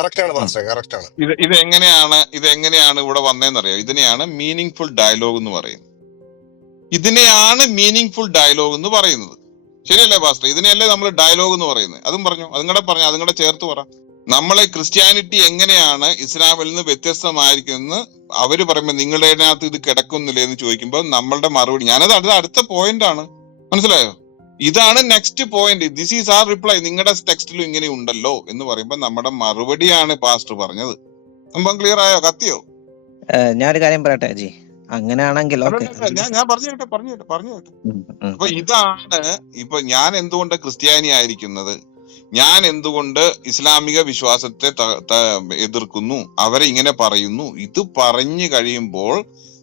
Correct ആണ് pastor correct ആണ് ഇത് ഇത് എങ്ങനെയാണ് ഇത് എങ്ങനെയാണ് ഇവിടെ വന്നതെന്നറിയാം ഇതിനെയാണ് മീനിങ് ഫുൾ ഡയലോഗ് എന്ന് പറയുന്നത്. ഇതിനെയാണ് മീനിങ് ഫുൾ ഡയലോഗ് എന്ന് പറയുന്നത്. ശരിയല്ലേ പാസ്റ്റർ ഇതിനെയല്ലേ നമ്മൾ ഡയലോഗ് എന്ന് പറയുന്നത്? അതും പറഞ്ഞു അതും കൂടെ പറഞ്ഞു അതും കൂടെ ചേർത്ത് പറ. നമ്മളെ ക്രിസ്ത്യാനിറ്റി എങ്ങനെയാണ് ഇസ്ലാമിൽ നിന്ന് വ്യത്യസ്തമായിരിക്കുന്നത് അവർ പറയുമ്പോൾ നിങ്ങളുടെ അതിനകത്ത് ഇത് കിടക്കുന്നില്ലേ എന്ന് ചോദിക്കുമ്പോൾ നമ്മളുടെ മറുപടി. ഞാനത് അടുത്ത പോയിന്റ് ആണ്. മനസ്സിലായോ? ഇതാണ് next point this is our reply നിങ്ങളുടെ ടെക്സ്റ്റിലും ഇങ്ങനെ ഉണ്ടല്ലോ എന്ന് പറയുമ്പോൾ നമ്മുടെ മറുപടിയാണ് പാസ്റ്റർ പറഞ്ഞത്. സംഭവം ക്ലിയർ ആയോ? കത്തിയോ? ഞാൻ ഞാനൊരു കാര്യം പറയട്ടെ ജി? അങ്ങനെയാണെങ്കിൽ ഞാൻ ഞാൻ പറഞ്ഞു കേട്ടെ പറഞ്ഞു കേട്ടെ പറഞ്ഞു കേട്ടെ. അപ്പൊ ഇതാണ് ഇപ്പൊ ഞാൻ എന്തുകൊണ്ട് ക്രിസ്ത്യാനി ആയിരിക്കുന്നത്? ഞാൻ എന്തുകൊണ്ട് ഇസ്ലാമിക വിശ്വാസത്തെ എതിർക്കുന്നു? അവരെ ഇങ്ങനെ പറയുന്നു? ഇത് പറഞ്ഞു കഴിയുമ്പോൾ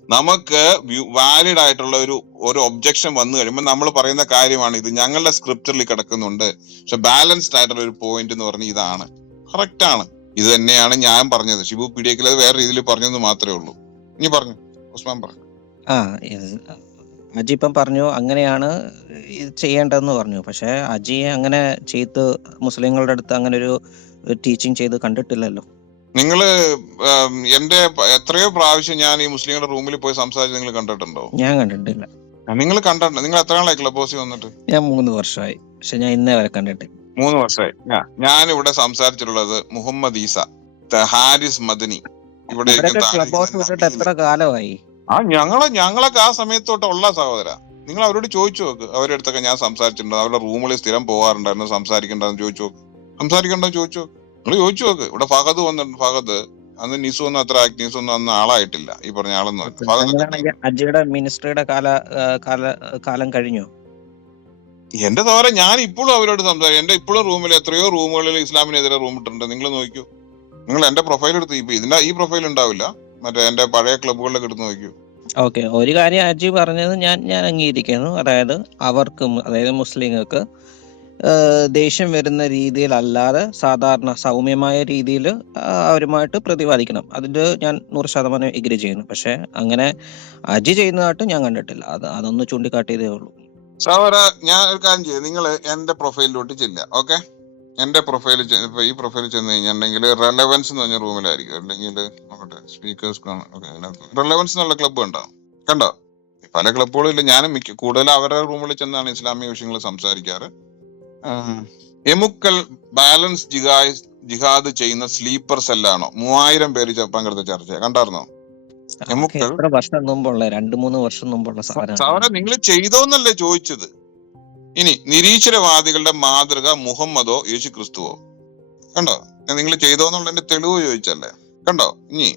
നമുക്ക് വാലിഡ് ആയിട്ടുള്ള ഒരു ഒരു ഒബ്ജക്ഷൻ വന്നു കഴിയുമ്പോൾ നമ്മൾ പറയുന്ന കാര്യമാണ് ഇത്. ഞങ്ങളുടെ സ്ക്രിപ്റ്ററിൽ കിടക്കുന്നുണ്ട്. പക്ഷെ ബാലൻസ്ഡ് ആയിട്ടുള്ള ഒരു പോയിന്റ് എന്ന് പറഞ്ഞ ഇതാണ്. കറക്റ്റ് ആണ്. ഇത് തന്നെയാണ് ഞാൻ പറഞ്ഞത്. ഷിബു പിടിയേക്കൽ വേറെ രീതിയിൽ പറഞ്ഞെന്ന് മാത്രമേ ഉള്ളൂ. ഇനി പറഞ്ഞു? ഉസ്മാൻ പറഞ്ഞു ആ അജി ഇപ്പം പറഞ്ഞു അങ്ങനെയാണ് ചെയ്യേണ്ടതെന്ന് പറഞ്ഞു. പക്ഷെ അജി അങ്ങനെ ചെയ്ത് മുസ്ലിങ്ങളുടെ അടുത്ത് അങ്ങനെ ഒരു ടീച്ചിങ് ചെയ്ത് കണ്ടിട്ടില്ലല്ലോ. നിങ്ങൾ ഉം, എന്റെ എത്രയോ പ്രാവശ്യം ഞാൻ ഈ മുസ്ലിങ്ങളുടെ റൂമിൽ പോയി സംസാരിച്ച് നിങ്ങൾ കണ്ടിട്ടുണ്ടോ? ഞാൻ കണ്ടിട്ടില്ല. നിങ്ങൾ കണ്ടിട്ടുണ്ട് നിങ്ങൾ എത്ര നാളായി ക്ലബ് ഹൗസിൽ വന്നിട്ട്? ഞാൻ മൂന്ന് വർഷമായി. പക്ഷെ ഞാൻ ഇന്നേ വരെ കണ്ടിട്ടില്ല മൂന്ന് വർഷമായി. ഞാൻ ഇവിടെ സംസാരിച്ചിട്ടുള്ളത് മുഹമ്മദ് ഈസ ഹാരിസ് മദനി. ഇവിടെ ക്ലബ് ഹൗസ് വിട്ടിട്ട് എത്ര കാലമായി? ആ ഞങ്ങളെ ഞങ്ങളൊക്കെ ആ സമയത്തോട്ട് ഉള്ള സഹോദര. നിങ്ങൾ അവരോട് ചോദിച്ചു നോക്ക്. അവരുടെ അടുത്തൊക്കെ ഞാൻ സംസാരിച്ചിട്ടുണ്ട്. അവരുടെ റൂമിൽ സ്ഥിരം പോകാറുണ്ടായിരുന്നു സംസാരിക്കണ്ടെന്ന് ചോദിച്ചു നോക്ക്. സംസാരിക്കണ്ടെന്ന് ചോദിച്ചു നോക്ക്. നിങ്ങൾ ചോദിച്ചു നോക്ക്. ഇവിടെ ഫഹദ് വന്നിട്ടുണ്ട്. ഫഹദ് അന്ന് നിസു ഒന്നും അത്ര നിസു ഒന്നും അന്ന് ആളായിട്ടില്ല. ഈ പറഞ്ഞ ആളൊന്നും അജിയുടെ മിനിസ്ട്രിയുടെ കാല കാല കാലം കഴിഞ്ഞു. എന്റെ തോര ഞാൻ ഇപ്പോഴും അവരോട് സംസാരിക്കും എന്റെ ഇപ്പോഴും റൂമിൽ എത്രയോ റൂമുകളിൽ ഇസ്ലാമിനെതിരെ റൂം ഇട്ടിട്ടുണ്ട്. നിങ്ങൾ നോക്കൂ നിങ്ങൾ എന്റെ പ്രൊഫൈൽ എടുത്ത് ഇപ്പൊ ഇതിന്റെ ഈ പ്രൊഫൈൽ ഉണ്ടാവില്ല. മറ്റേ എന്റെ പഴയ ക്ലബുകളിലൊക്കെ എടുത്ത് നോക്കൂ ഓക്കെ. ഒരു കാര്യം അജി പറഞ്ഞത് ഞാൻ ഞാൻ അംഗീകരിക്കുന്നു. അതായത് അവർക്കും അതായത് മുസ്ലിങ്ങൾക്ക് ദേഷ്യം വരുന്ന രീതിയിലല്ലാതെ സാധാരണ സൗമ്യമായ രീതിയിൽ അവരുമായിട്ട് പ്രതിപാദിക്കണം. അതിൽ ഞാൻ നൂറ് ശതമാനം എഗ്രി ചെയ്യുന്നു. പക്ഷെ അങ്ങനെ അജി ചെയ്യുന്നതായിട്ട് ഞാൻ കണ്ടിട്ടില്ല. അത് അതൊന്ന് ചൂണ്ടിക്കാട്ടിയതേ ഉള്ളൂ. സഹോദര ഞാൻ ഒരു കാര്യം ചെയ്യാം. നിങ്ങൾ എന്റെ പ്രൊഫൈലിലോട്ട് ചെല്ലുക ഓക്കെ? എന്റെ പ്രൊഫൈൽ ഈ പ്രൊഫൈൽ ചെന്ന് കഴിഞ്ഞിട്ടുണ്ടെങ്കിൽ റെലവൻസ് എന്ന് പറഞ്ഞ റൂമിലായിരിക്കും അല്ലെങ്കിൽ നോക്കട്ടെ സ്പീക്കേഴ്സ് റെലവൻസ് എന്നുള്ള ക്ലബ്ബ് ഉണ്ടോ കണ്ടോ? പല ക്ലബ്ബുകളും ഇല്ല. ഞാനും മിക്ക കൂടുതൽ അവരുടെ റൂമിൽ ചെന്നാണ് ഇസ്ലാമിക വിഷയങ്ങൾ സംസാരിക്കാറ്. എമുക്കൽ ബാലൻസ് ജിഹാദ് ജിഹാദ് ചെയ്യുന്ന സ്ലീപ്പർ സെല്ലാണോ? മൂവായിരം പേര് പങ്കെടുത്ത ചർച്ച. കണ്ടായിരുന്നോ? എത്ര വർഷം മുമ്പുള്ള രണ്ട് മൂന്ന് വർഷം മുമ്പുള്ള നിങ്ങൾ ചെയ്തോന്നല്ലേ ചോദിച്ചത്? ഇനി നിരീശ്വരവാദികളുടെ മാതൃക മുഹമ്മദോ യേശു ക്രിസ്തുവോ കണ്ടോ നിങ്ങൾ ചെയ്തോന്നുള്ളതിന്റെ തെളിവ് ചോദിച്ചല്ലേ? കണ്ടോ? ഇനി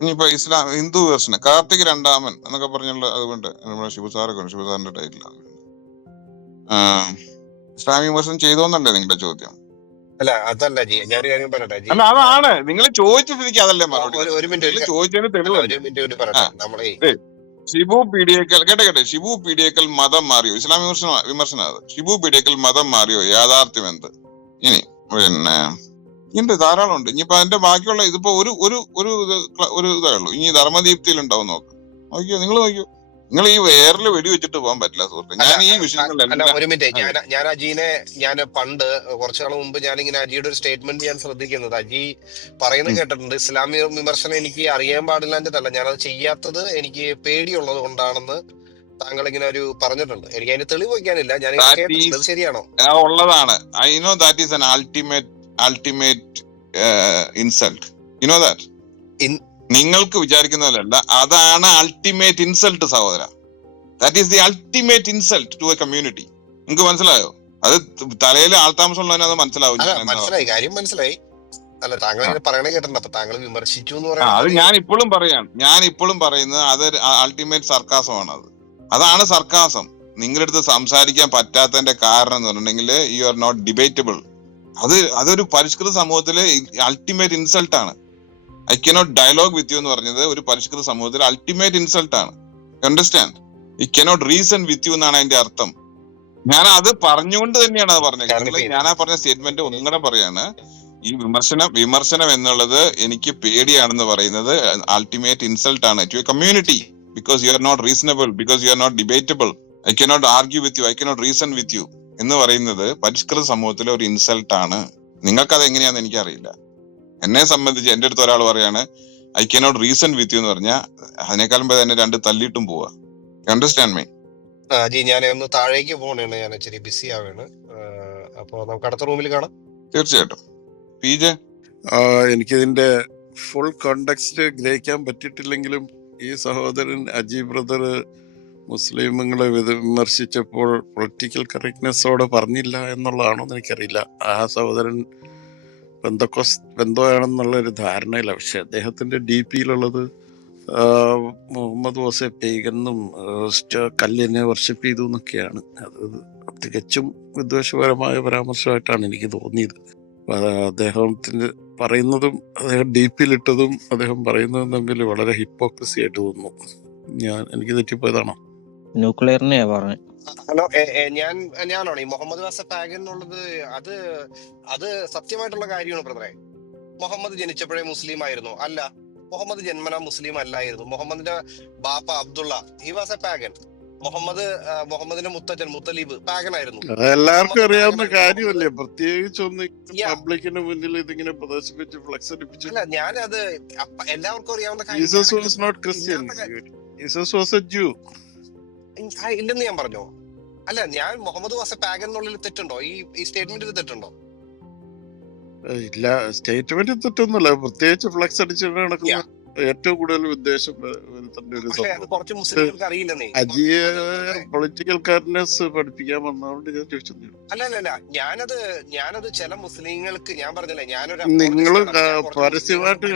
ഇനിയിപ്പോ ഇസ്ലാം ഹിന്ദു വേർഷൻ കാർത്തിക് രണ്ടാമൻ എന്നൊക്കെ പറഞ്ഞുള്ള അതുകൊണ്ട് നമ്മുടെ ശിവസാറൊക്കെ ശിവസാറിന്റെ ടൈറ്റിലാണ് ഇസ്ലാമിക വിമർശനം ചെയ്തോന്നല്ലേ നിങ്ങളുടെ ചോദ്യം? അല്ല അതല്ല ജി ഞാനൊരു കാര്യം പറയട്ടെ ജി. അല്ല അതാണ്. നിങ്ങൾ ചോദിച്ച സ്ഥിതിക്ക് അതല്ലേ മറുപടി. ഒരു- മിനിറ്റ് ചോദിച്ചതിന് തെളിവ് ഒരു മിനിറ്റ് കൂടി പറയട്ടെ. നമ്മളെ ഷിബു പീഡിയക്കൽ കേട്ടെ കേട്ടെ ഷിബു പീഡിയക്കൽ മതം മാറിയോ? ഇസ്ലാം വിമർശന വിമർശനം അത്. ഷിബു പീഡിയക്കൽ മതം മാറിയോ? യാഥാർത്ഥ്യം എന്ത്? ഇനി പിന്നെ ഉണ്ട് ധാരാളം ഉണ്ട് ഇനിയിപ്പോ അതിന്റെ ബാക്കിയുള്ള ഇതിപ്പോ ഒരു ഒരു ഒരു ഒരു ഇതേ ഉള്ളൂ. ഇനി ധർമ്മദീപ്തിയിൽ ഉണ്ടാവും നോക്ക്. നോക്കിയോ? നിങ്ങൾ നോക്കിയോ? നിങ്ങൾ ഈ വെടി വെച്ചിട്ട് പോകാൻ പറ്റില്ല സുഹൃത്ത്. ഞാൻ ഈ വിഷയങ്ങളിലെല്ലാം ഒരു മിനിറ്റ്. ഞാൻ ഞാൻ അജീനെ ഞാൻ പണ്ട് കുറച്ചു നാൾ മുമ്പ് ഞാൻ ഇങ്ങനെ അജിയുടെ ഒരു സ്റ്റേറ്റ്മെന്റ് ഞാൻ ശ്രദ്ധിക്കുന്നത്. അജി പറയുന്നത് കേട്ടിട്ടുണ്ട് ഇസ്ലാമിക വിമർശനം എനിക്ക് അറിയാൻ പാടില്ലാഞ്ഞിട്ടല്ല ഞാനത് ചെയ്യാത്തത് എനിക്ക് പേടിയുള്ളത് കൊണ്ടാണെന്ന് താങ്കൾ ഇങ്ങനെ ഒരു പറഞ്ഞിട്ടുണ്ട്. എനിക്ക് അതിന് തെളിവ് വയ്ക്കാനില്ല. ഞാൻ ശരിയാണോ? ഉള്ളതാണ്. I know that is an ultimate ultimate insult you know that നിങ്ങൾക്ക് വിചാരിക്കുന്ന പോലെയല്ല അതാണ് അൾട്ടിമേറ്റ് ഇൻസൾട്ട് സഹോദര. That is the ultimate insult to a community നിങ്ങൾക്ക് മനസ്സിലായോ? അത് തലയിൽ ആൾതാമസമുള്ളവനെ അത് മനസ്സിലാവും. മനസ്സിലായി. കാര്യം മനസ്സിലായി. അല്ല താങ്കൾ പറയണേ കേട്ടിട്ടുണ്ട്. അപ്പൊ താങ്കൾ വിമർശിച്ചു എന്ന് പറയുന്നത് അത് ഞാൻ ഇപ്പോഴും പറയാണ്. ഞാൻ ഇപ്പോഴും പറയുന്നത് അത് അൾട്ടിമേറ്റ് സർക്കാസമാണ് അത്. അതാണ് സർക്കാസം നിങ്ങളുടെ അടുത്ത് സംസാരിക്കാൻ പറ്റാത്തതിന്റെ കാരണം എന്ന് പറഞ്ഞിട്ടുണ്ടെങ്കിൽ യു ആർ നോട്ട് ഡിബേറ്റബിൾ അത് അതൊരു പരിഷ്കൃത സമൂഹത്തിലെ അൾട്ടിമേറ്റ് ഇൻസൾട്ട് ആണ്. I cannot dialogue with you എന്ന് പറഞ്ഞത് ഒരു പരിഷ്കൃത സമൂഹത്തിൽ അൾട്ടിമേറ്റ് ഇൻസൾട്ട് ആണ്. Understand I cannot reason with you എന്നാണ് അതിന്റെ അർത്ഥം. ഞാൻ അത് പറഞ്ഞുകൊണ്ട് തന്നെയാണ് അത് പറഞ്ഞത്. ഞാൻ ആ പറഞ്ഞ സ്റ്റേറ്റ്മെന്റ് ഒന്നും കൂടെ പറയാണ്. ഈ വിമർശനം വിമർശനം എന്നുള്ളത് എനിക്ക് പേടിയാണെന്ന് പറയുന്നത് അൾട്ടിമേറ്റ് ഇൻസൾട്ട് ആണ്. To a community because you are not reasonable because you are not debatable I cannot argue with you I cannot reason with you എന്ന് പറയുന്നത് പരിഷ്കൃത സമൂഹത്തിലെ ഒരു ഇൻസൾട്ട് ആണ്. നിങ്ങൾക്കത് എങ്ങനെയാണെന്ന് എനിക്കറിയില്ല. എന്നെ സംബന്ധിച്ച് എന്റെ അടുത്ത് ഒരാൾ പറയാണ് I cannot reason with you എന്ന് പറഞ്ഞാൽ അതിനേക്കാളും തന്നെ എന്നെ രണ്ട് തല്ലിയിട്ടും പോവാ. അണ്ടർസ്റ്റാൻഡ് മീ ആ ജി ഞാൻ ഒന്ന് താഴേക്ക് പോകണേണ് ഞാൻ ഇച്ചിരി ബിസി ആവാണ്. അപ്പോൾ നമുക്ക് അടുത്ത റൂമിൽ കാണാം. തീർച്ചയായിട്ടും. P J? എനിക്കിതിന്റെ ഫുൾ കോണ്ടെക്സ്റ്റ് ഗ്രഹിക്കാൻ പറ്റിയിട്ടില്ലെങ്കിലും ഈ സഹോദരൻ അജി ബ്രദർ മുസ്ലിമുകളെ വിമർശിച്ചപ്പോൾ പൊളിറ്റിക്കൽ കറക്റ്റ്നെസ്സോടെ പറഞ്ഞില്ല എന്നുള്ളതാണോ എന്ന് എനിക്കറിയില്ല. ആ സഹോദരൻ ബന്ധക്കോസ് ബന്ധമാണെന്നുള്ള ഒരു ധാരണയില്ല. പക്ഷെ അദ്ദേഹത്തിന്റെ ഡി പിയിലുള്ളത് മുഹമ്മദ് വസേ പേഗെന്നും കല്ലിനെ വർഷിപ്പ് ചെയ്തു എന്നൊക്കെയാണ് അത് തികച്ചും വിദ്വേഷപരമായ പരാമർശമായിട്ടാണ് എനിക്ക് തോന്നിയത്. അദ്ദേഹത്തിന്റെ പറയുന്നതും അദ്ദേഹം ഡി പിയിലിട്ടതും അദ്ദേഹം പറയുന്നതും തമ്മിൽ വളരെ ഹിപ്പോക്രസി ആയിട്ട് തോന്നുന്നു. ഞാൻ എനിക്ക് തെറ്റിപ്പോയതാണോ? ന്യൂക്ലിയറിനെയാ പറഞ്ഞത് ഹലോ ഞാൻ ഞാനാണ്? ഈ മുഹമ്മദ് വാസഫ് പാഗൻ എന്നുള്ളത് അത് അത് സത്യമായിട്ടുള്ള കാര്യമാണ് ബ്രദറെ. മുഹമ്മദ് ജനിച്ചപ്പോഴേ മുസ്ലിം ആയിരുന്നു അല്ല മുഹമ്മദ് ജന്മന മുസ്ലിം അല്ലായിരുന്നു. മുഹമ്മദിന്റെ ബാപ്പ Abdullah he was a pagan Muhammad ആ, മുഹമ്മദിന്റെ മുത്തച്ഛൻ മുത്തലീബ് പാഗൻ ആയിരുന്നു. എല്ലാവർക്കും അറിയാവുന്ന കാര്യമല്ലേ? പ്രത്യേകിച്ച് ഒന്ന്. പബ്ലിക്കിന് മുന്നിൽ ഇതിങ്ങനെ പ്രദർശിപ്പിച്ച് ഫ്ലക്സ് അടിപ്പിച്ച്. അല്ല ഞാനത് അപ്പ- എല്ലാവർക്കും അറിയാവുന്ന ജീസസ് കാര്യം വാസ് നോട്ട് ക്രിസ്ത്യൻ ഇല്ലാത്ത കാര്യം- ജീസസ് വാസ് എ ജൂ ഇല്ലെന്ന് ഞാൻ പറഞ്ഞോ. അല്ല ഞാൻ മുഹമ്മദ് വാസ പാഗൻ എന്നുള്ളിൽ തെറ്റുണ്ടോ ഈ ഈ സ്റ്റേറ്റ്മെന്റിൽ തെറ്റുണ്ടോ ഇല്ല സ്റ്റേറ്റ്മെന്റ് തെറ്റൊന്നുമില്ല പ്രത്യേകിച്ച് ഫ്ലക്സ് അടിച്ച് നടക്കുന്ന ഏറ്റവും കൂടുതൽ ഉദ്ദേശം വരുത്തേണ്ട ഒരു സംഭവം. അജിയെ പൊളിറ്റിക്കൽ കാർഡ്നെസ് പഠിപ്പിക്കാൻ വന്നതുകൊണ്ട് ഞാൻ ചോദിച്ചു അല്ലല്ല അല്ല അല്ല ഞാനത് ഞാനത് ചില മുസ്ലിങ്ങൾക്ക് ഞാൻ പറഞ്ഞില്ലേ ഞാനൊരു നിങ്ങൾ പരസ്യമായിട്ട്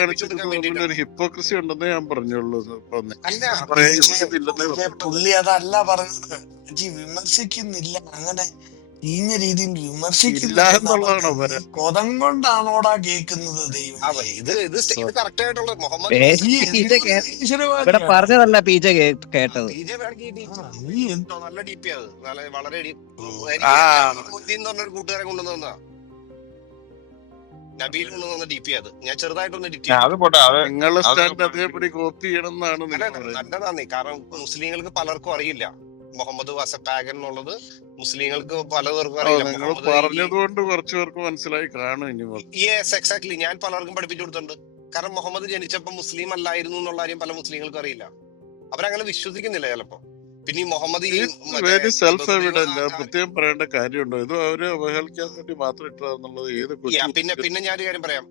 വേണ്ടിയിട്ടാണ്. ഒരു ഹിപ്പോക്രസി ഉണ്ടെന്ന് ഞാൻ പറഞ്ഞുള്ളൂ. പുള്ളി അതല്ല പറഞ്ഞത്. അജി വിമർശിക്കുന്നില്ല. അങ്ങനെ ചീഞ്ഞ രീതിയിൽ വിമർശിക്കില്ല കൊതം കൊണ്ടാണോടാ കേൾക്കുന്നത് ദൈവം. പറഞ്ഞതല്ല പി ജെ കേ- കേട്ടത്. നല്ല പി അത്. നല്ല വളരെ ഡി ആ. മുദ്ദീൻ എന്ന് പറഞ്ഞൊരു കൂട്ടുകാരെ കൊണ്ടുവന്ന നബീൽ കൊണ്ടുവന്ന ഡി പി അത്. ഞാൻ ചെറുതായിട്ടൊന്ന് നല്ലതാന്നേ. കാരണം മുസ്ലിങ്ങൾക്ക് പലർക്കും അറിയില്ല. മുഹമ്മദ് വസപ്പാഗൻ പാഗൻ എന്നുള്ളത് മുസ്ലിങ്ങൾക്ക് അറിയില്ല. നിങ്ങൾ മുഹമ്മദ് ഈ- പറഞ്ഞത് കൊണ്ട് കുറച്ചു പേർക്ക് മനസ്സിലായി കാണും ഇനി യെസ് എക്സാക്ട്ലി ഞാൻ പലർക്കും പഠിപ്പിച്ചു കൊടുത്തിട്ടുണ്ട്. കാരണം മുഹമ്മദ് ജനിച്ചപ്പോ മുസ്ലിം അല്ലായിരുന്നു എന്നുള്ള കാര്യം പല മുസ്ലിങ്ങൾക്കും അറിയില്ല. അവരങ്ങനെ വിശ്വസിക്കുന്നില്ല ചിലപ്പോ. പിന്നെ മുഹമ്മദ് വെരി സെൽഫ് എവിഡന്റ് പ്രത്യേകം പറയേണ്ട കാര്യമുണ്ടോ? ഇത് അവരെ അവഹേളിക്കാൻ വേണ്ടി മാത്രം ഇട്ടതെന്നുള്ളത് ഏത് പിന്നെ പിന്നെ ഞാനൊരു കാര്യം പറയാം.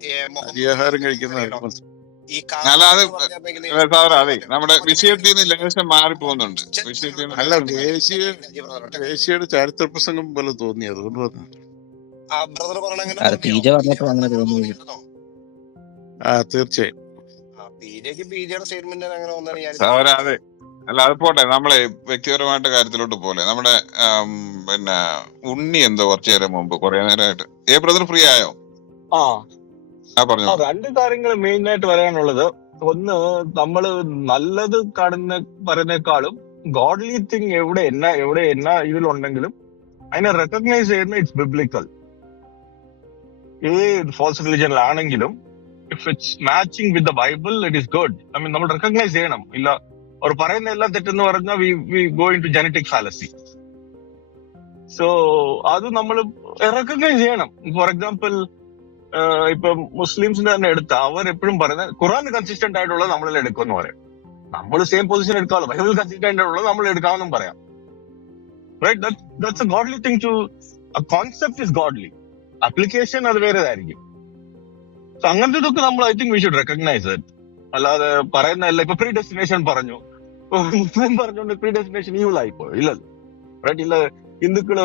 കഴിക്കുന്ന. ഈ അത് സാറ് നമ്മുടെ വിഷയത്തിൽ നിന്ന് ലേശം മാറിപ്പോകുന്നുണ്ട് വിഷയത്തിൽ നിന്ന് അല്ല ദേശീയ ദേശീയയുടെ ചരിത്ര പ്രസംഗം പോലെ തോന്നി അതുകൊണ്ട് പറഞ്ഞു? ആ ബ്രദർ പറഞ്ഞ അങ്ങനെ അത് പി ജെ അങ്ങനെ തോന്നുന്നു ആ തീർച്ചയായും. അതെ. അല്ല അത് പോട്ടെ നമ്മളെ വ്യക്തിപരമായിട്ട് കാര്യത്തിലോട്ട് പോലെ നമ്മുടെ പിന്നെ ഉണ്ണി എന്തോ കുറച്ചു നേരം മുമ്പ് കുറെ നേരമായിട്ട്. ഏ ബ്രദർ ഫ്രീ ആയോ? രണ്ട് കാര്യങ്ങൾ മെയിൻ ആയിട്ട് പറയാനുള്ളത്. ഒന്ന് നമ്മൾ നല്ലത് കാണുന്ന പറയുന്നേക്കാളും ഗോഡ്ലി തിങ് എവിടെ എന്നാ എവിടെ എന്നാ ഇതിലുണ്ടെങ്കിലും അതിനെ റെക്കഗ്നൈസ് ചെയ്യുന്ന ഇറ്റ്സ് ബിബ്ലിക്കൽ ഏത് false റിലിജനിലാണെങ്കിലും if it's matching with the Bible it is good I mean നമ്മൾ റെക്കഗ്നൈസ് ചെയ്യണം. ഇല്ല അവർ പറയുന്ന എല്ലാം തെറ്റെന്ന് പറഞ്ഞാൽ we we go to genetic fallacy so അത് നമ്മൾ റെക്കഗ്നൈസ് ചെയ്യണം. ഫോർ എക്സാമ്പിൾ ഇപ്പൊ മുസ്ലിംസിന്റെ തന്നെ എടുത്ത അവർ എപ്പോഴും പറയുന്നത് ഖുറാൻ കൺസിസ്റ്റന്റ് ആയിട്ടുള്ളത് നമ്മളിൽ എടുക്കുമെന്ന് പറയും. നമ്മൾ സെയിം പൊസിഷൻ എടുക്കാമല്ലോ. ബൈബിൾ കൺസിസ്റ്റന്റ് ആയിട്ടുള്ളത് നമ്മൾ എടുക്കാമെന്നും പറയാം. Right that's a godly thing to concept is godly application അത് വേറെതായിരിക്കും. അങ്ങനത്തെ ഇതൊക്കെ നമ്മൾ I think we should recognise it അല്ലാതെ പറയുന്നതല്ല. ഇപ്പൊ പ്രീ ഡെസ്റ്റിനേഷൻ പറഞ്ഞു മുസ്ലിം പറഞ്ഞുകൊണ്ട് പ്രീ ഡെസ്റ്റിനേഷൻ ഈവിൾ ആയിപ്പോ ഇല്ല. റൈറ്റ് ഇല്ല. ഹിന്ദുക്കൾ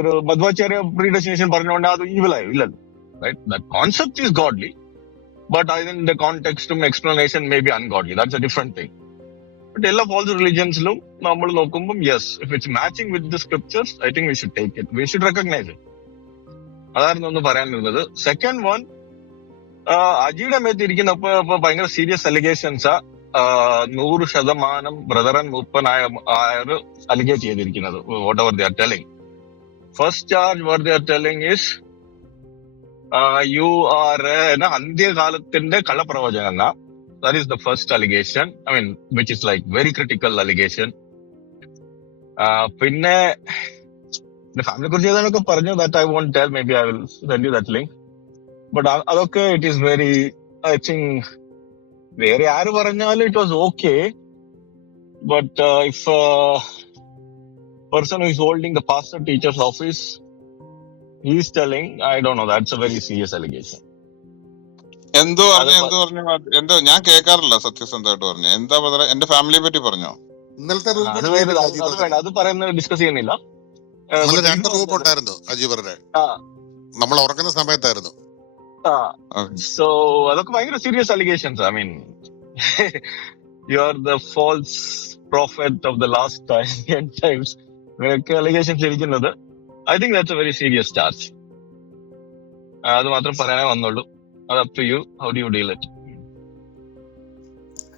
ഒരു മധ്വാചാര്യ പ്രീ ഡെസ്റ്റിനേഷൻ പറഞ്ഞുകൊണ്ട് അത് ഈവിൾ ആയോ. ഇല്ലല്ലോ. Right? The concept is godly, but I think the context and explanation may be ungodly. That's a different thing. But എല്ലാ false റിലിജൻസിലും നമ്മൾ നോക്കുമ്പോൾ yes if it's matching with the scriptures I think we should take it we should recognise it അതായിരുന്നു ഒന്ന് പറയാനിരുന്നത് second one അജിയുടെ മേത്ത് ഇരിക്കുന്നപ്പോ ഇപ്പൊ ഭയങ്കര serious അലിഗേഷൻസാ നൂറ് ശതമാനം ബ്രദറൻ മൂപ്പനായ ആയർ അലിഗേറ്റ് ചെയ്തിരിക്കുന്നത് whatever they are telling first charge what they are telling is you are അന്ത്യകാലത്തിന്റെ കള്ളപ്രവചനം that is the first allegation I mean which is like very critical allegation പിന്നെ ഫാമിലിയെ കുറിച്ച് ഏതാണ്ടൊക്കെ പറഞ്ഞു. That I won't tell maybe I will send you that link but അതൊക്കെ it is very I think വേറെ ആര് പറഞ്ഞാലും it was okay but if person who is holding the pastor teacher's office he is telling i don't know that's a very serious allegation. എന്തോ പറഞ്ഞു എന്തോ പറഞ്ഞു എന്തോ ഞാൻ കേൾക്കാറില്ല സത്യസന്ധമായിട്ട് പറഞ്ഞു. എന്താ പറയാ എന്റെ ഫാമിലിയെ പറ്റി പറഞ്ഞോ? ഇന്നലത്തെ റൂം അത് പറയുന്നത് ഡിസ്കസ് ചെയ്യുന്നില്ല. രണ്ട് റൂം ഉണ്ടായിരുന്നു അജി ബ്രദറെ ആ. നമ്മൾ ഉറക്കുന്ന സമയത്തായിരുന്നു. സോ അതൊക്കെ ഭയങ്കര serious allegations I mean you are the false prophet of the last times ഇങ്ങനെയൊക്കെ അലിഗേഷൻസ് ഇരിക്കുന്നത്. I think that's a very serious charge അത് മാത്രം പറയാനേ വന്നുള്ളൂ. അത് up to you how do you deal it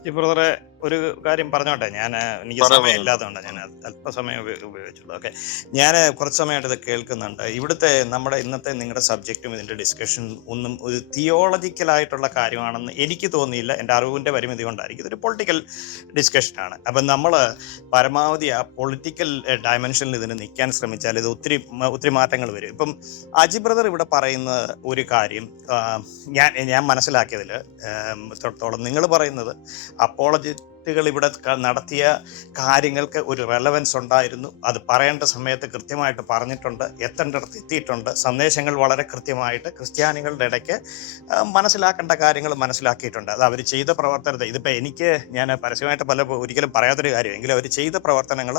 ഈ ബ്രദറെ ഒരു കാര്യം പറഞ്ഞോട്ടെ? ഞാൻ എനിക്ക് സമയം. ഇല്ലാത്തതുകൊണ്ട് ഞാൻ അല്പസമയം ഉപയോ- ഉപയോഗിച്ചുള്ളൂ. ഓക്കെ. ഞാൻ കുറച്ച് സമയമായിട്ട് ഇത് കേൾക്കുന്നുണ്ട്. ഇവിടുത്തെ നമ്മുടെ ഇന്നത്തെ നിങ്ങളുടെ സബ്ജക്റ്റും ഇതിന്റെ ഡിസ്കഷൻ ഒന്നും ഒരു തിയോളജിക്കലായിട്ടുള്ള കാര്യമാണെന്ന് എനിക്ക് തോന്നിയില്ല. എന്റെ അറിവിന്റെ പരിമിതി കൊണ്ടായിരിക്കും. ഇതൊരു പൊളിറ്റിക്കൽ ഡിസ്കഷനാണ്. അപ്പം നമ്മൾ പരമാവധി ആ പൊളിറ്റിക്കൽ ഡയമെൻഷനിൽ ഇതിന് നിൽക്കാൻ ശ്രമിച്ചാൽ ഇത് ഒത്തിരി ഒത്തിരി മാറ്റങ്ങൾ വരും. ഇപ്പം അജി ബ്രദർ ഇവിടെ പറയുന്ന ഒരു കാര്യം ഞാൻ ഞാൻ മനസ്സിലാക്കിയതിൽ ത്തോളം നിങ്ങൾ പറയുന്നത് അപ്പോളജിസ്റ്റുകൾ ഇവിടെ നടത്തിയ കാര്യങ്ങൾക്ക് ഒരു റെലവൻസ് ഉണ്ടായിരുന്നു. അത് പറയേണ്ട സമയത്ത് കൃത്യമായിട്ട് പറഞ്ഞിട്ടുണ്ട്. എത്തേണ്ടടുത്ത് എത്തിയിട്ടുണ്ട്. സന്ദേശങ്ങൾ വളരെ കൃത്യമായിട്ട് ക്രിസ്ത്യാനികളുടെ ഇടയ്ക്ക് മനസ്സിലാക്കേണ്ട കാര്യങ്ങൾ മനസ്സിലാക്കിയിട്ടുണ്ട്. അത് അവർ ചെയ്ത പ്രവർത്തനത്തെ ഇതിപ്പോൾ എനിക്ക് ഞാൻ പരസ്യമായിട്ട് പല ഒരിക്കലും പറയാത്തൊരു കാര്യം എങ്കിലും അവർ ചെയ്ത പ്രവർത്തനങ്ങൾ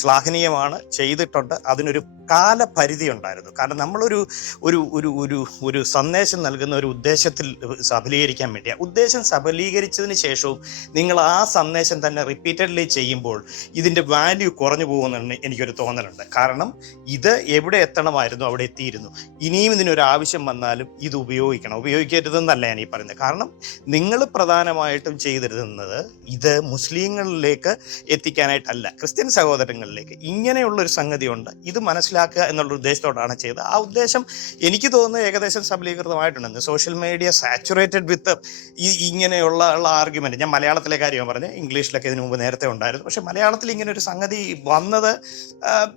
ശ്ലാഘനീയമാണ് ചെയ്തിട്ടുണ്ട്. അതിനൊരു കാലപരിധി ഉണ്ടായിരുന്നു. കാരണം നമ്മളൊരു ഒരു ഒരു ഒരു ഒരു സന്ദേശം നൽകുന്ന ഒരു ഉദ്ദേശത്തിൽ സഫലീകരിക്കാൻ വേണ്ടിയാണ് ഉദ്ദേശം സഫലീകരിച്ചതിന് ശേഷവും നിങ്ങൾ ആ സന്ദേശം തന്നെ റിപ്പീറ്റഡ്ലി ചെയ്യുമ്പോൾ ഇതിന്റെ വാല്യൂ കുറഞ്ഞു പോകുമെന്ന് എനിക്കൊരു തോന്നലുണ്ട്. കാരണം ഇത് എവിടെ എത്തണമായിരുന്നു അവിടെ എത്തിയിരുന്നു. ഇനിയും ഇതിനൊരു ആവശ്യം വന്നാലും ഇത് ഉപയോഗിക്കണം. ഉപയോഗിക്കരുതെന്നല്ല ഞാൻ ഈ പറയുന്നത്. കാരണം നിങ്ങൾ പ്രധാനമായിട്ടും ചെയ്തിരുന്നത് ഇത് മുസ്ലിങ്ങളിലേക്ക് എത്തിക്കാനായിട്ടല്ല ക്രിസ്ത്യൻ സഹോദരങ്ങളിലേക്ക്. ഇങ്ങനെയുള്ളൊരു സംഗതിയുണ്ട്. ഇത് മനസ്സിലാക്കുക എന്നുള്ള ഉദ്ദേശത്തോടാണ് ചെയ്തത്. ആ ഉദ്ദേശം എനിക്ക് തോന്നുന്നത് ഏകദേശം സബലീകൃതമായിട്ടുണ്ട്. സോഷ്യൽ മീഡിയ സാച്ചുറേറ്റഡ് വിത്ത് ഈ ഇങ്ങനെയുള്ള ആർഗ്യുമെന്റ് ഞാൻ മലയാളത്തിലെ കാര്യമാണ് പറഞ്ഞത് ഇംഗ്ലീഷിലൊക്കെ ഇതിനു മുമ്പ് നേരത്തെ ഉണ്ടായിരുന്നു. പക്ഷെ മലയാളത്തിൽ ഇങ്ങനെ ഒരു സംഗതി വന്നത്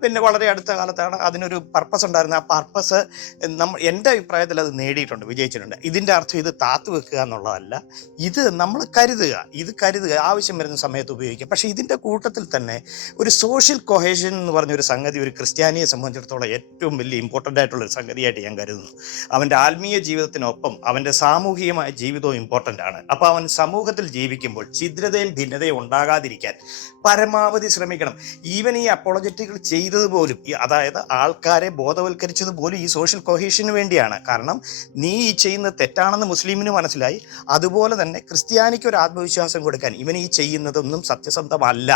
പിന്നെ വളരെ അടുത്ത കാലത്താണ്. അതിനൊരു പർപ്പസ് ഉണ്ടായിരുന്നത് ആ പർപ്പസ് നമ്മൾ എന്റെ അഭിപ്രായത്തിൽ അത് നേടിയിട്ടുണ്ട് വിജയിച്ചിട്ടുണ്ട്. ഇതിന്റെ അർത്ഥം ഇത് താത്തു വെക്കുക എന്നുള്ളതല്ല. ഇത് നമ്മൾ കരുതുക. ഇത് കരുതുക. ആവശ്യം വരുന്ന സമയത്ത് ഉപയോഗിക്കുക. പക്ഷേ ഇതിന്റെ കൂട്ടത്തിൽ തന്നെ ഒരു സോഷ്യൽ കൊഹേഷൻ എന്ന് പറഞ്ഞൊരു സംഗതി ഒരു ക്രിസ്ത്യാനിയെ സംബന്ധിച്ചിടത്തോളം ഏറ്റവും വലിയ ഇമ്പോർട്ടന്റ് ആയിട്ടുള്ളൊരു സംഗതിയായിട്ട് ഞാൻ കരുതുന്നു. അവന്റെ ആത്മീയ ജീവിതത്തിനൊപ്പം അവന്റെ സാമൂഹികമായ ജീവിതവും ഇമ്പോർട്ടന്റ് ആണ്. അപ്പോൾ അവൻ സമൂഹത്തിൽ ജീവിക്കുമ്പോൾ ഛിദ്രതയും ഭിന്നതയും ഉണ്ടാകാതിരിക്കാൻ പരമാവധി ശ്രമിക്കണം. ഈവൻ ഈ അപ്പോളജറ്റുകൾ ചെയ്തത് പോലും അതായത് ആൾക്കാരെ ബോധവൽക്കരിച്ചത് പോലും ഈ സോഷ്യൽ കൊഹേഷന് വേണ്ടിയാണ്. കാരണം നീ ഈ ചെയ്യുന്നത് തെറ്റാണെന്ന് മുസ്ലിമിന് മനസ്സിലായി. അതുപോലെ തന്നെ ക്രിസ്ത്യാനിക്ക് ഒരു ആത്മവിശ്വാസം കൊടുക്കാൻ ഇവൻ ഈ ചെയ്യുന്നതൊന്നും സത്യസന്ധമല്ല.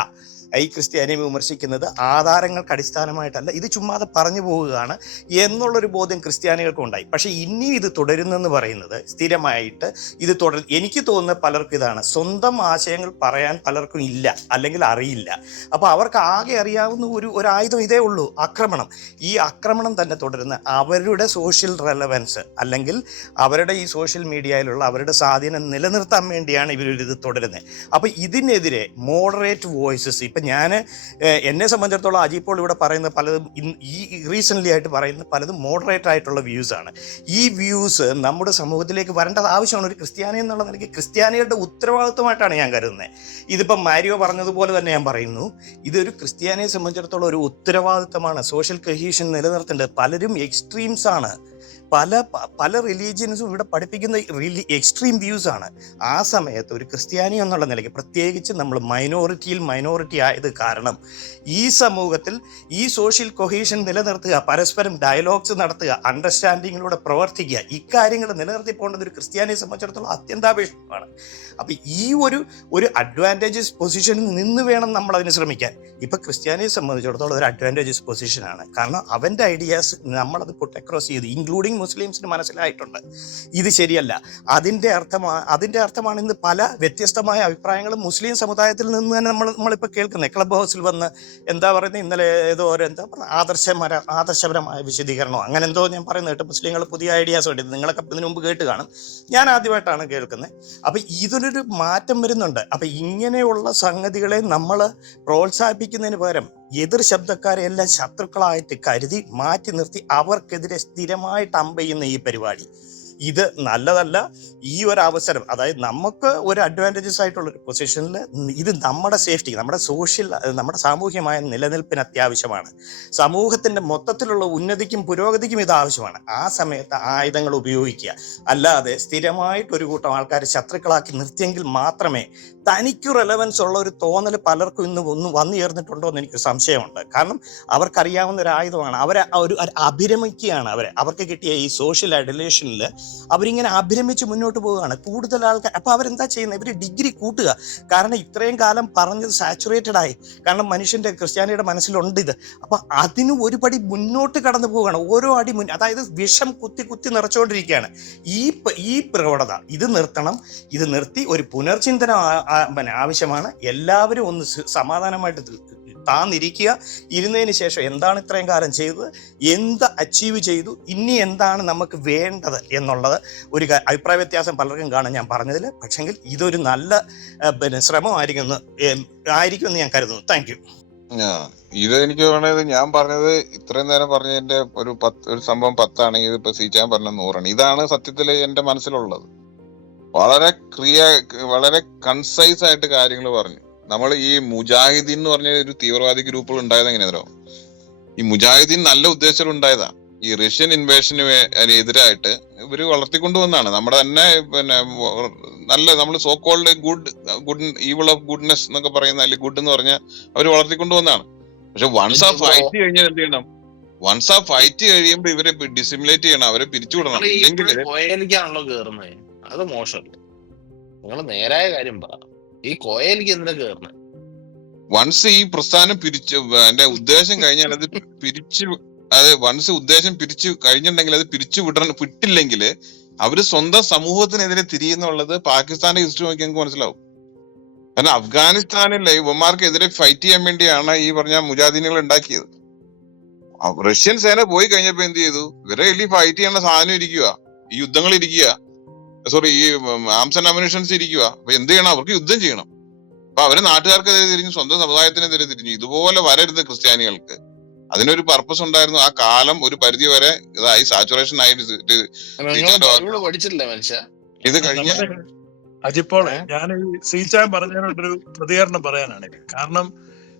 ഈ ക്രിസ്ത്യാനിയെ വിമർശിക്കുന്നത് ആധാരങ്ങൾക്ക് അടിസ്ഥാനമായിട്ടല്ല. ഇത് ചുമ്മാതെ പറഞ്ഞു പോവുകയാണ് എന്നുള്ളൊരു ബോധ്യം ക്രിസ്ത്യാനികൾക്കും ഉണ്ടായി. പക്ഷേ ഇനിയും ഇത് തുടരുന്നെന്ന് പറയുന്നത് സ്ഥിരമായിട്ട് ഇത് തുടർ എനിക്ക് തോന്നുന്ന പലർക്കും ഇതാണ്. സ്വന്തം ആശയങ്ങൾ പറയാൻ പലർക്കും ഇല്ല അല്ലെങ്കിൽ അറിയില്ല. അപ്പോൾ അവർക്ക് ആകെ അറിയാവുന്ന ഒരു ഒരു ആയുധം ഇതേ ഉള്ളൂ ആക്രമണം. ഈ ആക്രമണം തന്നെ തുടരുന്ന അവരുടെ സോഷ്യൽ റെലവൻസ് അല്ലെങ്കിൽ അവരുടെ ഈ സോഷ്യൽ മീഡിയയിലുള്ള അവരുടെ സ്വാധീനം നിലനിർത്താൻ വേണ്ടിയാണ് ഇവരിത് തുടരുന്നത്. അപ്പോൾ ഇതിനെതിരെ മോഡറേറ്റ് വോയിസസ് ഇപ്പം ഞാൻ എന്നെ സംബന്ധിച്ചിടത്തോളം അജി പോൾ ഇവിടെ പറയുന്ന പലതും ഈ റീസെന്റ്ലി ആയിട്ട് പറയുന്ന പലതും മോഡറേറ്റ് ആയിട്ടുള്ള വ്യൂസാണ് ഈ വ്യൂസ് നമ്മുടെ സമൂഹത്തിലേക്ക് വരേണ്ടത് ആവശ്യമാണ് ഒരു ക്രിസ്ത്യാനി എന്നുള്ള നിലയ്ക്ക് ക്രിസ്ത്യാനികളുടെ ഉത്തരവാദിത്വമായിട്ടാണ് ഞാൻ കരുതുന്നത് ഇതിപ്പം മാരിയോ പറഞ്ഞതുപോലെ തന്നെ ഞാൻ പറയുന്നു ഇതൊരു ക്രിസ്ത്യാനിയെ സംബന്ധിച്ചിടത്തോളം ഒരു ഉത്തരവാദിത്തമാണ് സോഷ്യൽ കഹീഷൻ നിലനിർത്തേണ്ടത് പലരും എക്സ്ട്രീംസ് ആണ്. പല പല റിലീജിയൻസും ഇവിടെ പഠിപ്പിക്കുന്ന റിലി എക്സ്ട്രീം വ്യൂസ് ആണ്. ആ സമയത്ത് ഒരു ക്രിസ്ത്യാനി എന്നുള്ള നിലയ്ക്ക് പ്രത്യേകിച്ച് നമ്മൾ മൈനോറിറ്റിയിൽ മൈനോറിറ്റി ആയത് കാരണം ഈ സമൂഹത്തിൽ ഈ സോഷ്യൽ കൊഹീഷൻ നിലനിർത്തുക പരസ്പരം ഡയലോഗ്സ് നടത്തുക അണ്ടർസ്റ്റാൻഡിങ്ങിലൂടെ പ്രവർത്തിക്കുക ഇക്കാര്യങ്ങൾ നിലനിർത്തി പോകേണ്ടത് ഒരു ക്രിസ്ത്യാനിയെ സംബന്ധിച്ചിടത്തോളം അത്യന്താപേക്ഷിതമാണ്. അപ്പം ഈ ഒരു ഒരു അഡ്വാന്റേജസ് പൊസിഷനിൽ നിന്ന് വേണം നമ്മൾ അതിന് ശ്രമിക്കാൻ. ഇപ്പം ക്രിസ്ത്യാനിയെ സംബന്ധിച്ചിടത്തോളം ഒരു അഡ്വാന്റേജസ് പൊസിഷനാണ് കാരണം അവന്റെ ഐഡിയാസ് നമ്മളത് പുട്ട് അക്രോസ് ചെയ്ത് ഇൻക്ലൂഡിങ് മുസ്ലിംസിന് മനസ്സിലായിട്ടുണ്ട്. ഇത് ശരിയല്ല. അതിന്റെ അർത്ഥമാണ് അതിന്റെ അർത്ഥമാണ് ഇന്ന് പല വ്യത്യസ്തമായ അഭിപ്രായങ്ങളും മുസ്ലിം സമുദായത്തിൽ നിന്ന് തന്നെ നമ്മൾ നമ്മളിപ്പോൾ കേൾക്കുന്നത്. ക്ലബ് ഹൗസിൽ വന്ന് എന്താ പറയുന്നത്? ഇന്നലെ ഏതോ ഒരു എന്താ ആദർശമര ആദർശപരമായ വിശദീകരണമോ അങ്ങനെ എന്തോ ഞാൻ പറയുന്നത് കേട്ടോ മുസ്ലിങ്ങൾ പുതിയ ഐഡിയാസ് വേണ്ടി. നിങ്ങളൊക്കെ ഇതിനു മുമ്പ് കേട്ട് കാണും. ഞാൻ ആദ്യമായിട്ടാണ് കേൾക്കുന്നത്. അപ്പം ഇതിനൊരു മാറ്റം വരുന്നുണ്ട്. അപ്പം ഇങ്ങനെയുള്ള സംഗതികളെ നമ്മൾ പ്രോത്സാഹിപ്പിക്കുന്നതിന് പകരം എതിർ ശബ്ദക്കാരെ എല്ലാം ശത്രുക്കളായിട്ട് കരുതി മാറ്റി നിർത്തി അവർക്കെതിരെ സ്ഥിരമായിട്ട് അമ്പ ചെയ്യുന്ന ഈ പരിപാടി. ഇത് നല്ലതല്ല. ഈ ഒരു അവസരം അതായത് നമുക്ക് ഒരു അഡ്വാന്റേജസ് ആയിട്ടുള്ള ഒരു പൊസിഷനിൽ ഇത് നമ്മുടെ സേഫ്റ്റി നമ്മുടെ സോഷ്യൽ നമ്മുടെ സാമൂഹ്യമായ നിലനിൽപ്പിന് അത്യാവശ്യമാണ്. സമൂഹത്തിന്റെ മൊത്തത്തിലുള്ള ഉന്നതിക്കും പുരോഗതിക്കും ഇത് ആവശ്യമാണ്. ആ സമയത്ത് ആയുധങ്ങൾ ഉപയോഗിക്കുക. അല്ലാതെ സ്ഥിരമായിട്ട് ഒരു കൂട്ടം ആൾക്കാർ ശത്രുക്കളാക്കി നിർത്തിയെങ്കിൽ മാത്രമേ തനിക്ക് റെലവൻസ് ഉള്ള ഒരു തോന്നൽ പലർക്കും ഇന്ന് ഒന്ന് വന്നു ചേർന്നിട്ടുണ്ടോ എന്ന് എനിക്ക് സംശയമുണ്ട്. കാരണം അവർക്കറിയാവുന്ന ഒരു ആയുധമാണ്. അവരെ ഒരു അഭിരമിക്കുകയാണ് അവരെ. അവർക്ക് കിട്ടിയ ഈ സോഷ്യൽ അഡലേഷനിൽ അവരിങ്ങനെ അഭിരമിച്ച് മുന്നോട്ട് പോവുകയാണ്. കൂടുതൽ ആൾക്കാർ അപ്പോൾ അവരെന്താ ചെയ്യുന്നത് ഇവർ ഡിഗ്രി കൂട്ടുക. കാരണം ഇത്രയും കാലം പറഞ്ഞത് സാച്ചുറേറ്റഡ് ആയി. കാരണം മനുഷ്യന്റെ ക്രിസ്ത്യാനിയുടെ മനസ്സിലുണ്ട് ഇത്. അപ്പൊ അതിന് ഒരു പടി മുന്നോട്ട് കടന്നു പോവുകയാണ്. ഓരോ അടി മുൻ അതായത് വിഷം കുത്തി കുത്തി നിറച്ചുകൊണ്ടിരിക്കുകയാണ്. ഈ ഈ പ്രവണത ഇത് നിർത്തണം. ഇത് നിർത്തി ഒരു പുനർചിന്തനം ആവശ്യമാണ്. എല്ലാവരും ഒന്ന് സമാധാനമായിട്ട് താന്നിരിക്കുക. ഇരുന്നതിന് ശേഷം എന്താണ് ഇത്രയും കാലം ചെയ്തത്? എന്ത് അച്ചീവ് ചെയ്തു? ഇനി എന്താണ് നമുക്ക് വേണ്ടത് എന്നുള്ളത് ഒരു അഭിപ്രായ വ്യത്യാസം പലർക്കും കാണാൻ ഞാൻ പറഞ്ഞതിൽ പക്ഷെങ്കിൽ ഇതൊരു നല്ല പിന്നെ ശ്രമമായിരിക്കും ആയിരിക്കുമെന്ന് ഞാൻ കരുതുന്നു. താങ്ക് ഇത് എനിക്ക് പറഞ്ഞത് ഞാൻ പറഞ്ഞത് ഇത്രയും നേരം പറഞ്ഞതിന്റെ ഒരു പത്ത് ഒരു സംഭവം പത്താണെങ്കിൽ ഇപ്പൊ സീറ്റാൻ പറഞ്ഞ നൂറാണ്. ഇതാണ് സത്യത്തിൽ എന്റെ മനസ്സിലുള്ളത്. വളരെ ക്രിയ വളരെ കൺസൈസ് ആയിട്ട് കാര്യങ്ങൾ പറഞ്ഞു. നമ്മൾ ഈ മുജാഹിദീൻ എന്ന് പറഞ്ഞ ഒരു തീവ്രവാദി ഗ്രൂപ്പുകൾ ഉണ്ടായത് എങ്ങനെയാണോ ഈ മുജാഹിദീൻ നല്ല ഉദ്ദേശത്തിൽ ഉണ്ടായതാ. ഈ റഷ്യൻ ഇൻവേഷന് എതിരായിട്ട് ഇവർ വളർത്തിക്കൊണ്ടുവന്നാണ് നമ്മുടെ തന്നെ പിന്നെ നല്ല നമ്മൾ so called good good evil of goodness എന്നൊക്കെ പറയുന്ന അല്ലെങ്കിൽ ഗുഡ് എന്ന് പറഞ്ഞ അവർ വളർത്തിക്കൊണ്ടുവന്നാണ് പക്ഷെ വൺസ് ആ ഫൈറ്റ് കഴിഞ്ഞാൽ എന്ത് ചെയ്യണം? വൺസ് ആ ഫൈറ്റ് കഴിയുമ്പോൾ ഇവരെ ഡിസിമുലേറ്റ് ചെയ്യണം. അവരെ പിരിച്ചുവിടണം അത് മോശമല്ലേ നിങ്ങൾ നേരായ കാര്യം പറ. ഈ കോയലിക്ക് എന്തിനാ കേറണേ വൺസ് ഈ പ്രസ്ഥാനം പിരിച്ചു എന്റെ ഉദ്ദേശം കഴിഞ്ഞാൽ അത് പിരിച്ചു അത് വൺസ് ഉദ്ദേശം പിരിച്ചു കഴിഞ്ഞിട്ടുണ്ടെങ്കിൽ അത് പിരിച്ചു വിടണം വിട്ടില്ലെങ്കിൽ അവർ സ്വന്തം സമൂഹത്തിനെതിരെ തിരിയുന്നുള്ളത് പാകിസ്ഥാന്റെ ഹിസ്റ്ററി നോക്കി നമുക്ക് മനസ്സിലാവും. കാരണം അഫ്ഗാനിസ്ഥാനിലെ ഇവന്മാർക്കെതിരെ ഫൈറ്റ് ചെയ്യാൻ വേണ്ടിയാണ് ഈ പറഞ്ഞ മുജാദിനുകൾ ഉണ്ടാക്കിയത്. റഷ്യൻ സേന പോയി കഴിഞ്ഞപ്പോ എന്ത് ചെയ്തു? ഇവരെ വലിയ ഫൈറ്റ് ചെയ്യേണ്ട സാധനം ഇരിക്കുക ഈ യുദ്ധങ്ങൾ ഇരിക്കുക സോറി ഈ ആംസ് ആൻഡ് അമ്യൂണിഷൻസ് ഇരിക്കുക അപ്പൊ എന്ത് ചെയ്യണം? അവർക്ക് യുദ്ധം ചെയ്യണം. അപ്പൊ അവർ നാട്ടുകാർക്കെതിരെ തിരിഞ്ഞു സ്വന്തം സമുദായത്തിനെതിരെ തിരിഞ്ഞു ഇതുപോലെ വരരുത് ക്രിസ്ത്യാനികൾക്ക്. അതിനൊരു പർപ്പസ് ഉണ്ടായിരുന്നു. ആ കാലം ഒരു പരിധി വരെ ഇതായി. സാച്ചുറേഷൻ ആയി. ഇത് കഴിഞ്ഞ അജിപ്പോളെ ഞാൻ സീച്ചാൻ പറഞ്ഞതിനോടൊരു പ്രതികരണം പറയാനാണ്. കാരണം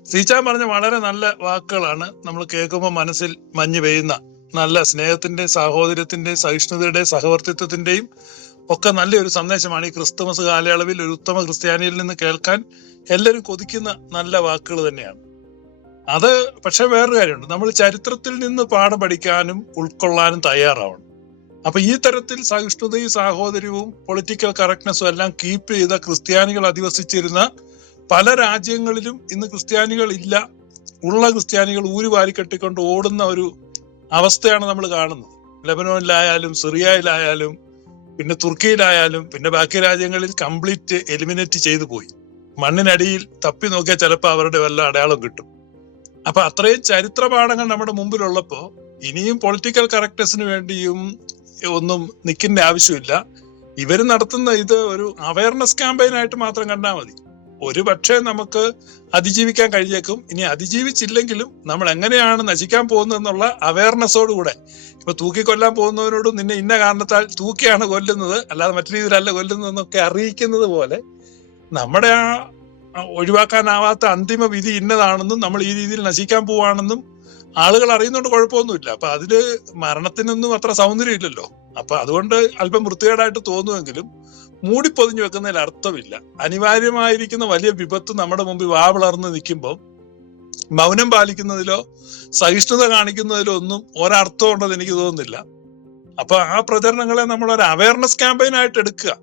സീച്ചാൻ പറഞ്ഞ വളരെ നല്ല വാക്കുകളാണ് നമ്മൾ കേൾക്കുമ്പോൾ മനസ്സിൽ മഞ്ഞ് പെയ്യുന്ന. നല്ല സ്നേഹത്തിന്റെ സാഹോദര്യത്തിന്റെയും സഹിഷ്ണുതയുടെ സഹവർത്തിത്വത്തിന്റെയും ഒക്കെ നല്ലൊരു സന്ദേശമാണ്. ഈ ക്രിസ്തുമസ് കാലയളവിൽ ഒരു ഉത്തമ ക്രിസ്ത്യാനിയിൽ നിന്ന് കേൾക്കാൻ എല്ലാവരും കൊതിക്കുന്ന നല്ല വാക്കുകൾ തന്നെയാണ്. അത് പക്ഷെ വേറൊരു കാര്യമുണ്ട്. നമ്മൾ ചരിത്രത്തിൽ നിന്ന് പാഠം പഠിക്കാനും ഉൾക്കൊള്ളാനും തയ്യാറാവണം. അപ്പൊ ഈ തരത്തിൽ സഹിഷ്ണുതയും സാഹോദര്യവും പൊളിറ്റിക്കൽ കറക്റ്റ്നെസ്സും എല്ലാം കീപ്പ് ചെയ്ത ക്രിസ്ത്യാനികൾ അധിവസിച്ചിരുന്ന പല രാജ്യങ്ങളിലും ഇന്ന് ക്രിസ്ത്യാനികൾ ഇല്ല. ഉള്ള ക്രിസ്ത്യാനികൾ ഊരുവാരി കെട്ടിക്കൊണ്ട് ഓടുന്ന ഒരു അവസ്ഥയാണ് നമ്മൾ കാണുന്നത്. ലെബനോനിലായാലും സിറിയയിലായാലും പിന്നെ തുർക്കിയിലായാലും പിന്നെ ബാക്കി രാജ്യങ്ങളിൽ കംപ്ലീറ്റ് എലിമിനേറ്റ് ചെയ്തു പോയി. മണ്ണിനടിയിൽ തപ്പി നോക്കിയാൽ ചിലപ്പോൾ അവരുടെ വല്ല അടയാളം കിട്ടും. അപ്പൊ അത്രയും ചരിത്ര പാഠങ്ങൾ നമ്മുടെ മുമ്പിലുള്ളപ്പോ ഇനിയും പൊളിറ്റിക്കൽ കറക്റ്റ്നസിന് വേണ്ടിയും ഒന്നും നിൽക്കേണ്ട ആവശ്യമില്ല. ഇവർ നടത്തുന്ന ഇത് ഒരു അവയർനെസ് ക്യാമ്പയിൻ ആയിട്ട് മാത്രം കണ്ടാൽ മതി. ഒരു പക്ഷേ നമുക്ക് അതിജീവിക്കാൻ കഴിഞ്ഞേക്കും. ഇനി അതിജീവിച്ചില്ലെങ്കിലും നമ്മൾ എങ്ങനെയാണ് നശിക്കാൻ പോകുന്നതെന്നുള്ള അവയർനെസ്സോടുകൂടെ ഇപ്പൊ തൂക്കിക്കൊല്ലാൻ പോകുന്നവരോട് നിന്നെ ഇന്ന കാരണത്താൽ തൂക്കിയാണ് കൊല്ലുന്നത് അല്ലാതെ മറ്റു രീതിയിലല്ല കൊല്ലുന്നതെന്നൊക്കെ അറിയിക്കുന്നത് പോലെ നമ്മുടെ ആ ഒഴിവാക്കാനാവാത്ത അന്തിമ വിധി ഇന്നതാണെന്നും നമ്മൾ ഈ രീതിയിൽ നശിക്കാൻ പോവാണെന്നും ആളുകൾ അറിയുന്നതുകൊണ്ട് കുഴപ്പമൊന്നുമില്ല. അപ്പൊ അതിൽ മരണത്തിനൊന്നും അത്ര സൗന്ദര്യം ഇല്ലല്ലോ അപ്പൊ അതുകൊണ്ട് അല്പം വൃത്തികേടായിട്ട് തോന്നുമെങ്കിലും മൂടിപ്പൊതിഞ്ഞു വെക്കുന്നതിൽ അർത്ഥമില്ല. അനിവാര്യമായിരിക്കുന്ന വലിയ വിപത്ത് നമ്മുടെ മുമ്പിൽ വാ വളർന്ന് നിൽക്കുമ്പോൾ മൗനം പാലിക്കുന്നതിലോ സഹിഷ്ണുത കാണിക്കുന്നതിലോ ഒന്നും ഒരർത്ഥം ഉണ്ടെന്ന് എനിക്ക് തോന്നുന്നില്ല. അപ്പൊ ആ പ്രചരണങ്ങളെ നമ്മൾ ഒരു അവയർനെസ് ക്യാമ്പയിൻ ആയിട്ട് എടുക്കുക.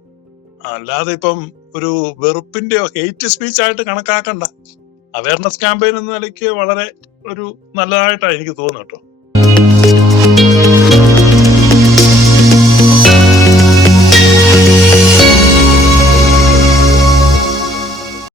അല്ലാതെ ഇപ്പം ഒരു വെറുപ്പിന്റെയോ ഹെയ്റ്റ് സ്പീച്ച് ആയിട്ട് കണക്കാക്കണ്ട. അവയർനെസ് ക്യാമ്പയിൻ എന്ന നിലയ്ക്ക് വളരെ ഒരു നല്ലതായിട്ടാണ് എനിക്ക് തോന്നുന്നു കേട്ടോ.